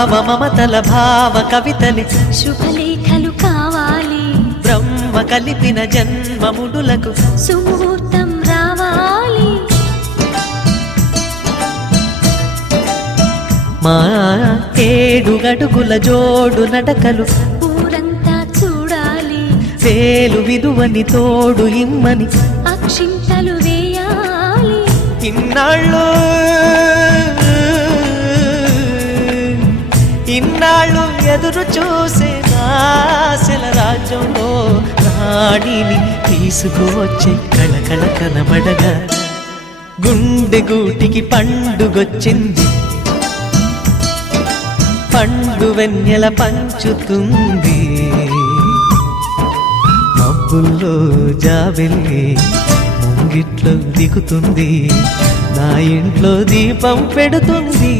భావ మమతల భావ కవితలి శుభలేఖలు కావాలి బ్రహ్మ కలిపిన జన్మముడులకు సుముహూర్తం రావాలి మా 7 అడుగుల జోడు నడకలు ఊరంతా చూడాలి వేలు విలువని తోడు ఇమ్మని అక్షింతలు వేయాలి ఇన్నాళ్ళు ఎదురు చూసే ఆశల రాజ్యంలో రాణిని తీసుకువచ్చే కళకళ కనబడగా గుండె గూటికి పండుగొచ్చింది పండు వెన్నెల పంచుతుంది మబ్బుల్లో జాబిల్లి ముంగిట్లో దిగుతుంది నా ఇంట్లో దీపం పెడుతుంది